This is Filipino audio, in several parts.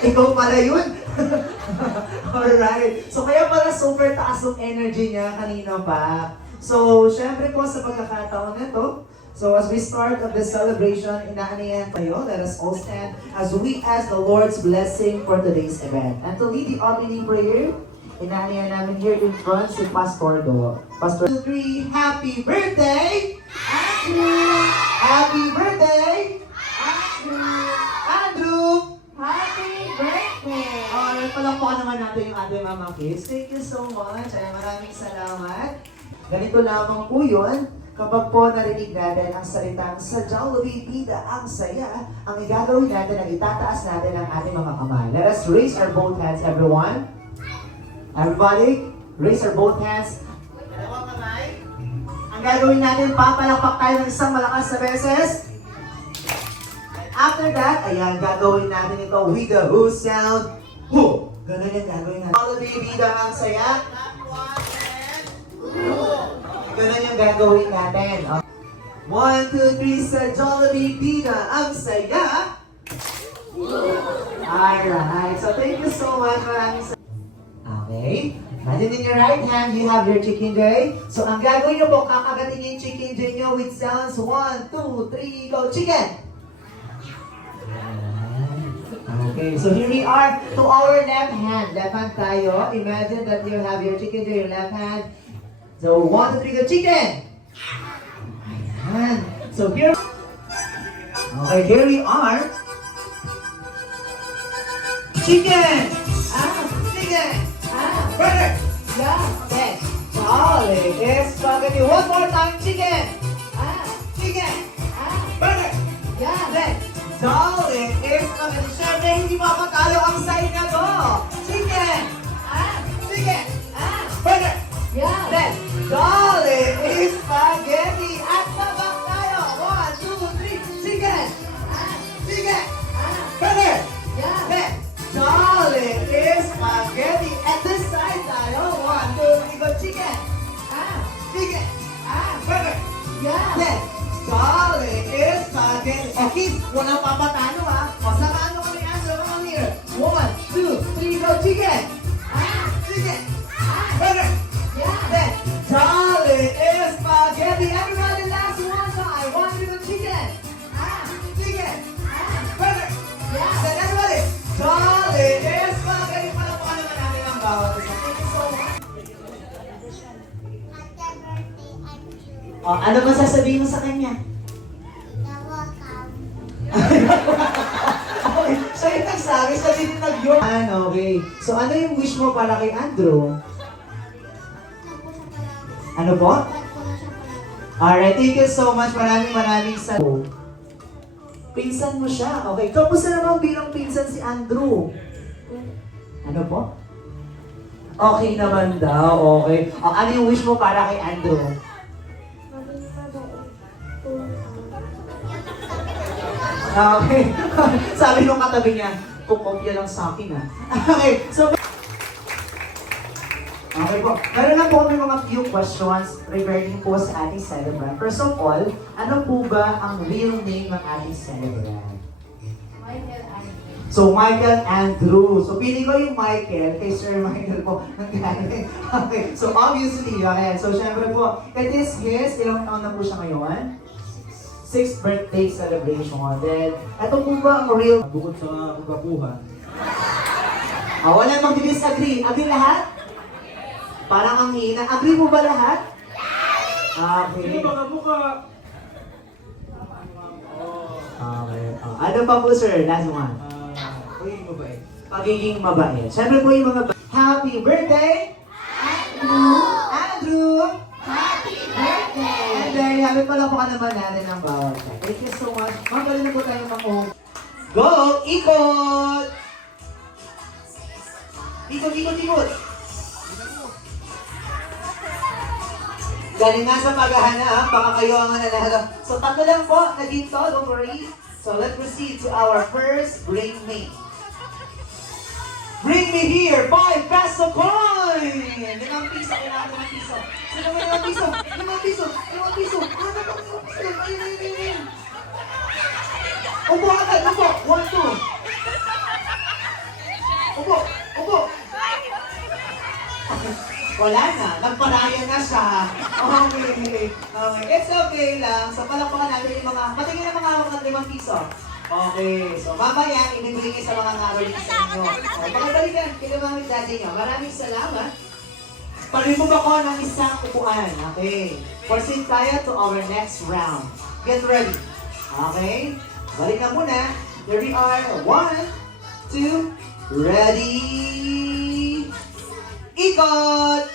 Ikaw pala yun. Alright. So kaya pala super taas yung energy niya kanina pa. So, syempre po sa pagkakataon nito, so as we start of the celebration, inaanihan tayo, let us all stand as we ask the Lord's blessing for today's event. And to lead the opening prayer, inaanihan namin here in front si Pastor Do. Pastor 3, happy birthday! Andrew! Happy birthday! Andrew! Andrew! Happy birthday! Alright, palakpakan naman natin yung ating mga kids. Thank you so much. Ay, maraming salamat. Ganito lamang po yun, kapag po narinig natin ang salitang sa Jollibee Bida ang saya, ang igagawin natin ang itataas natin ang ating mga kamay. Let us raise our both hands, everyone. Everybody, raise our both hands. Dalawang kamay. Ang gagawin natin, papalakpak tayo ng isang malakas na beses. After that, ayan, gagawin natin ito with the who sound. Who? Ganun yung gagawin natin. Jollibee Bida ang saya. Ganun yung gagawin natin. 1, 2, 3 sa Jollibee Bida ang saya. Alright, so thank you so much. Okay. Imagine in your right hand, you have your chicken joy. So ang gagawin nyo po, kakagatin yung chicken joy nyo with sounds. 1, 2, 3, go! Chicken! Okay, so here we are to our left hand. Left hand tayo. Imagine that you have your chicken joy in your left hand. So 1, 2, 3, go! Chicken! Ayan. So here... Okay, here we are. Chicken! Chicken! Burger! Yeah. Okay. Solid. Spaghetti. One more time. Chicken! Chicken! Burger! Yeah. Then, solid. Spaghetti. Siyempre, hindi mapatalo ang side na to. Chicken! Chicken! Burger! Yeah. Then, solid. Spaghetti. At sabak tayo. 1, 2, 3. Chicken! Chicken! Burger! Yeah. Then, solid. Spaghetti. At this side tayo. 1, 2, 3. Go. Chicken! Chicken! Burger! Yeah. Then, solid spaghetti. O kids, walang papatalo ha. O samahan mo kami answer. Come here. 1, 2, 3, go. Chicken! Chicken! Burger! Yeah. Then, solid spaghetti. Everybody, last one. So I want you to chicken. Chicken! Burger! Yeah. Then everybody, solid spaghetti. Palapakan naman natin ang bawat isa. Thank you so much. O, ano ba sasabihin mo sa kanya? Okay, so yung nagsabi, sa din nag-yun. Okay. So ano yung wish mo para kay Andrew? Ano po? Alright, thank you so much. Maraming salamat. Pinsan mo siya. Okay, kamusta naman bilang pinsan si Andrew? Ano po? Okay naman daw, okay. O, ano yung wish mo para kay Andrew? Okay. Sabi nung katabi niya, kukopya lang sa akin ha. Okay, so... Okay po. Meron lang po kami mga few questions regarding po sa ating celebrant. First of all, ano po ba ang real name ng ating celebrant? Michael Andrew. So, Michael Andrew. So, pili ko yung Michael kay Sir Michael po. Okay. So, obviously, okay. So, syempre po, it is his, ilang taon na po siya ngayon? 6th birthday celebration. Then, ito po ba ang real... Bukod sa kagwapuhan, Wala mag-disagree. Agree lahat? Parang ang hina. Agree mo ba lahat? Okay. sino ba kamukha? Okay. Ano pa po, sir? Last one. Pagiging mabait. Pagiging mabait. Siyempre po yung mga... Happy birthday! Andrew! Happy birthday! And then, happy pala po ka naman natin ng bawat ka. Thank you so much. Mabali na po tayo mag-home. Go! Ikot! Ikot! Galing nga sa paghahanap, baka kayo ang nanalo. So, tatlo lang po na dito, don't worry. So, let's proceed to our first Bring Me. Bring me here, 5 peso coin! 5 piso, kailangan 5 piso. Sino ba 5 piso? 5 piso! 5 piso! Ano ba 5 piso? Ayun! Upo agad, upo! 1, 2. Upo! Upo! Wala na. Nagparaya na siya. Okay. Okay. It's okay lang. So, palakpakan natin yung mga, patingin na mga hawak ng 5 piso. Okay. So, mamaya, ibibigay niyo sa mga ngarol sa inyo. Okay. Pakibalikan, kinamamit dati niyo. Maraming salamat. Pag-remove ako ng isang upuan. Okay. Proceed tayo to our next round. Get ready. Okay. Balik na muna. Here we are. 1, 2, ready. Ikot!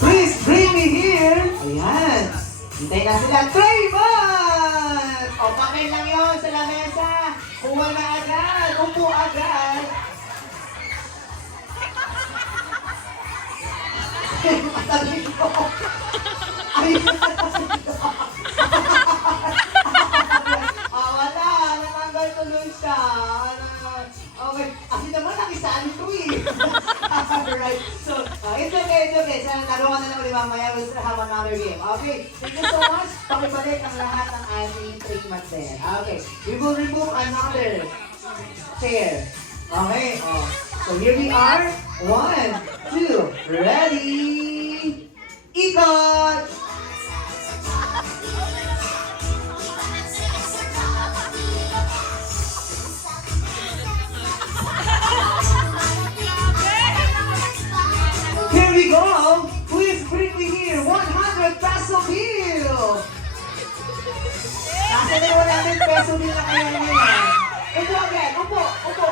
Please bring me here! Ayan. Hintay na sila. Trayvon! O, papel lang yun sa lamesa. Kuha na agad. Upo agad. Matabi ko. Ayun na wala. Natanggal tuloy siya. Okay. Kasi naman nakisali ko eh. Alright. So, it's okay, it's okay. Sana naroon na naman mamaya. We'll still have another game. Okay. Thank you so much. Pakibalik ang lahat ng ating treatment there. Okay. We will remove another chair. Okay. Oh. So here we are. 1, 2, ready. Ikot! Here we go! Please bring me here! 100 peso bill! Nasa na 100 peso bill na kayo nila. Upo agad! Upo! Upo!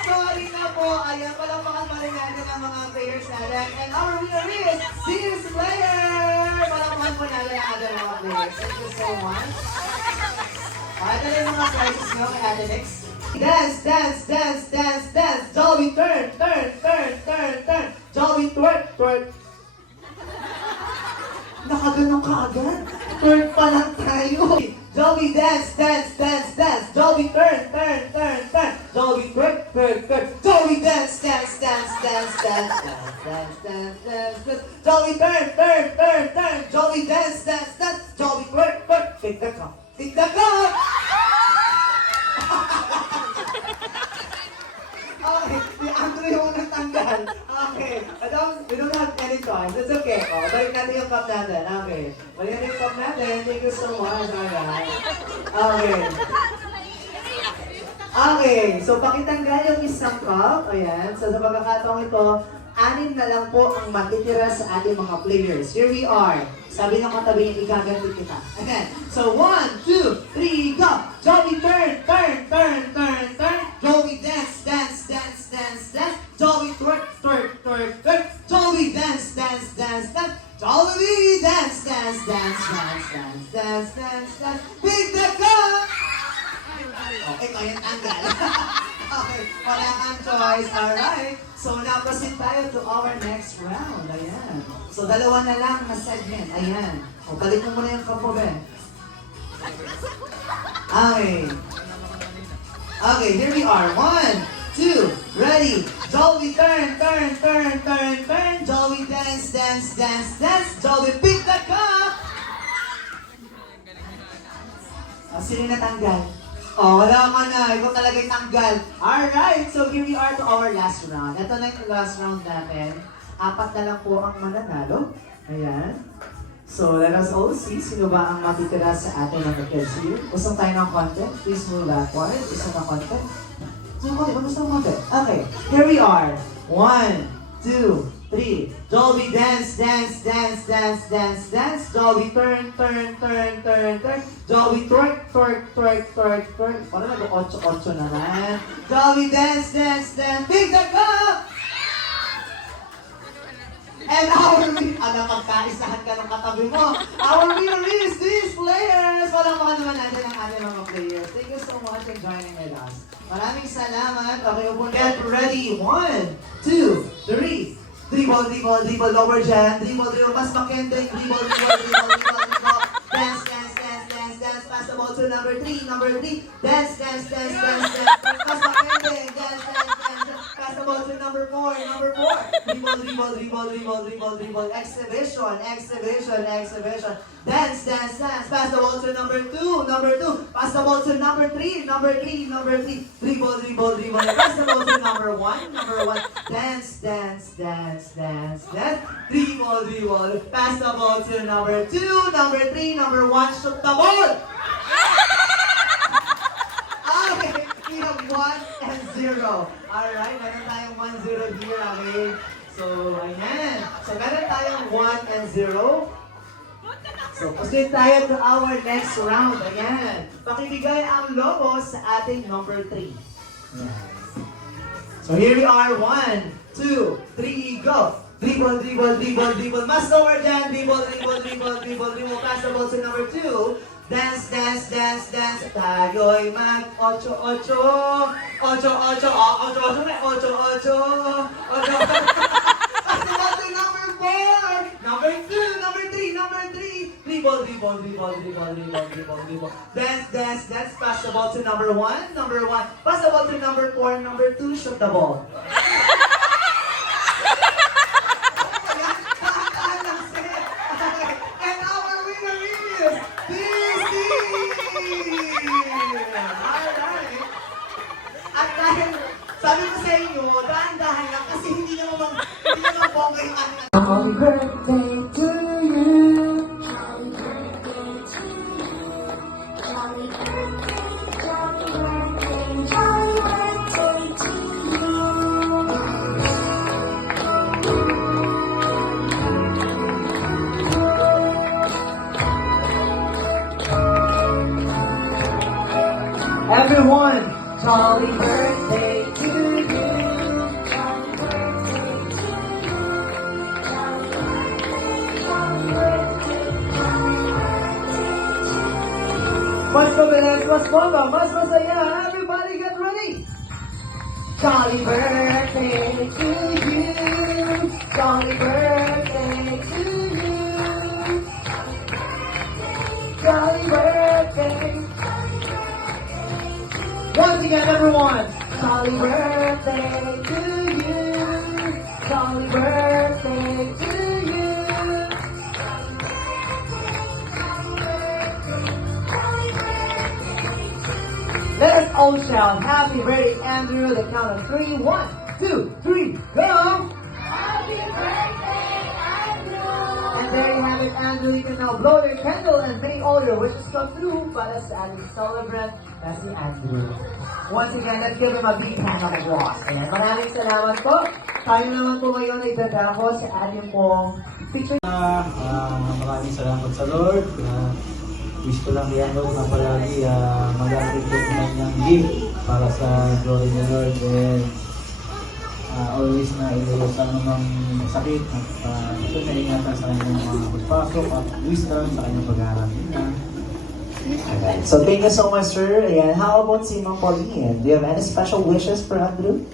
Sorry na po. Ayan, palakpakan pa rin natin ang mga players natin. And our winner is this player! Palakpakan po natin ang ating mga players. Thank you so much. Ito na yung mga prizes nyo kay Ate Nix. Dance, dance, dance, dance, dance. Joey, turn, turn, turn, turn, turn. Joey, twerk, twerk. Nakaganon ka agad? Turn pa lang tayo. Joey, dance, dance, dance, dance. Joey, turn, turn, turn, turn. Joey, twerk, twerk, twerk. Joey, dance, dance, dance, dance, dance, dance, dance, dance, dance, dance. Joey, turn, turn, turn, turn. Joey, dance, dance, dance. Joey, twerk, twerk. Take the cup. Take the cup! Okay, si Andrew yung natanggal. Okay, we don't have any choice. It's okay. Oh, balik natin yung cup natin. Okay. Balik natin yung cup natin. Thank you so much. Alright. Okay. Okay, so pakitanggal yung isang cup. Ayan. So sa pagkakataong ito, 6 na lang po ang matitira sa ating mga players. Here we are. Sabi ng katabi niya, igaganti kita. Ayan. So 1, 2, 3, go! Joey, turn, turn, turn, turn, turn. Joey, dance, dance, dance, dance, dance. Joey, twerk, twerk, twerk, twerk. Joey, dance, dance, dance, dance. Joey, dance, dance, dance, dance, dance, dance, dance, dance. Pick the cup! Okay, kaya tanggal. Okay, wala kang choice. Alright. So, now proceed tayo to our next round. Ayan. So, dalawa na lang na segment. Ayan. O, balik mo muna yung kapo, Ben. Okay. Okay, here we are. 1, 2, ready. Joey, turn, turn, turn, turn, turn. Joey, dance, dance, dance, dance. Joey, pick the cup! Sino natanggal? Oh, wala ka na. Ikaw talaga yung tanggal. Alright, so here we are to our last round. Ito na yung last round natin. 4 na lang po ang mananalo. Ayan. So, let us all see sino ba ang matitira sa atin ng kids here. Usong tayo ng content. Please move backward. Usong ng content. So, gusto ng content. Okay, here we are. 1, 2, 3. Joey, dance, dance, dance, dance, dance, dance. Joey, turn, turn, turn, turn, turn. Joey, twerk, twerk, twerk, twerk, twerk. Parang nag-8-8 naman. Joey, dance, dance, dance. Pick the cup! And our winner, magkaisahan ka ng katabi mo. Our winner is these players! Walang mga naman natin ang ating mga players. Thank you so much for joining with us. Maraming salamat. Okay, upo. Get ready. 1, 2, 3. Dribble, dribble, dribble, lower dyan. Dribble, dribble, mas makending. Dribble, dribble, dribble, dribble, dribble. Dance, dance, dance, dance, dance. Pass the ball ball to number 3. Number 3. Dance, dance, dance, dance, dance. Pass the pending. Dance, dance, dance, dance. Pass the ball to number 4. Number 4. Dribble, dribble, dribble, dribble, dribble, dribble. Exhibition, exhibition, exhibition. Dance, dance, dance. Pass the ball to number 2. Number 2. Pass the ball to number 3. Number 3. Number 3. Dribble, dribble, dribble. Pass the ball to number 1. Number 1. Dance, dance, dance, dance, dance. Dribble, dribble. Pass the ball to number 2. Number 3. Number 1. Shoot the ball. Okay, we have 1 and 0. Alright, meron tayong 1-0 here, okay? So, ayan. So, meron tayong 1 and 0. So, proceed tayo to our next round. Ayan. Pakibigay ang logo sa ating number 3. So, here we are. 1, 2, 3, go! Dribble, dribble, dribble, dribble. Mas lower dyan. Dribble, dribble, dribble, dribble, dribble. Pass the ball to number 2. Dance, dance, dance, dance. Tayo'y mag-8-8. 8-8. 8-8. 8-8. 8-8. Pass the ball to number 4. Number 2. Number 3. Number 3. Dribble, dribble, dribble, dribble, dribble, dribble, dribble. Dance, dance, dance. Pass the ball to number 1. Number 1. Pass the ball to number 4. Number 2. Shoot the ball. And our winner is DC! Alright. At dahil, sabi ko sa inyo, dahan-dahan lang kasi hindi naman bongga yung ano. Happy birthday to you. Jolly birthday, jolly birthday, jolly birthday to you. Everyone, jolly birthday to you. Jolly birthday to you. Jolly birthday, jolly birthday, jolly birthday to you. Mas mabilis, mas bomba, mas masaya. Everybody get ready. Jolly birthday to you. Jolly birthday to you. Jolly birthday. Once again, everyone. Jolly birthday to you. Jolly birthday to you. Let us all shout happy birthday, Andrew. The count of 3. 1, 2, 3, go! Happy birthday, Andrew! And there you have it, Andrew. You can now blow your candle and may all your wishes come true para sa ating celebrant na si Andrew. Once again, let's give him a big hand of applause. Ayan, maraming salamat po. Tayo naman po ngayon ay dadako sa ating pong picture. Maraming salamat sa Lord. Wish ko lang yan, Lord, na palagi magamit ko sa kanyang gift para sa glory ng Lord. And always na ilayo sa anumang sakit at ito na ingatan sa kanyang mga pagpasok at wisdom sa kanyang pag-aaral na. Alright, so thank you so much, sir. Ayan, how about si Ma'am Pauline? Do you have any special wishes for Andrew?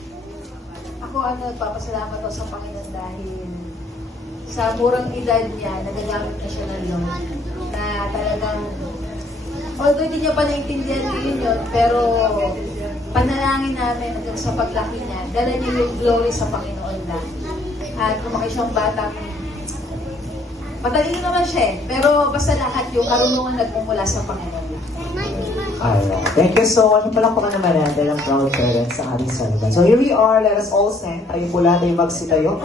Ako nagpapasalamat ako sa Panginoon dahil sa murang edad niya, nagagamit na siya ng Lord. Na talagang, although hindi niya pa naintindihan yun, pero panalangin namin hanggang sa paglaki niya, dala niya yung glory sa Panginoon lang. At lumaki siyang batang, matalino naman siya pero basta lahat yung karunungan nagmumula sa Panginoon. Alright, thank you so much. Palakpakan naman natin ang proud parents sa ating celebrant. So here we are, let us all stand. Tayo po lahat ay magsitayo.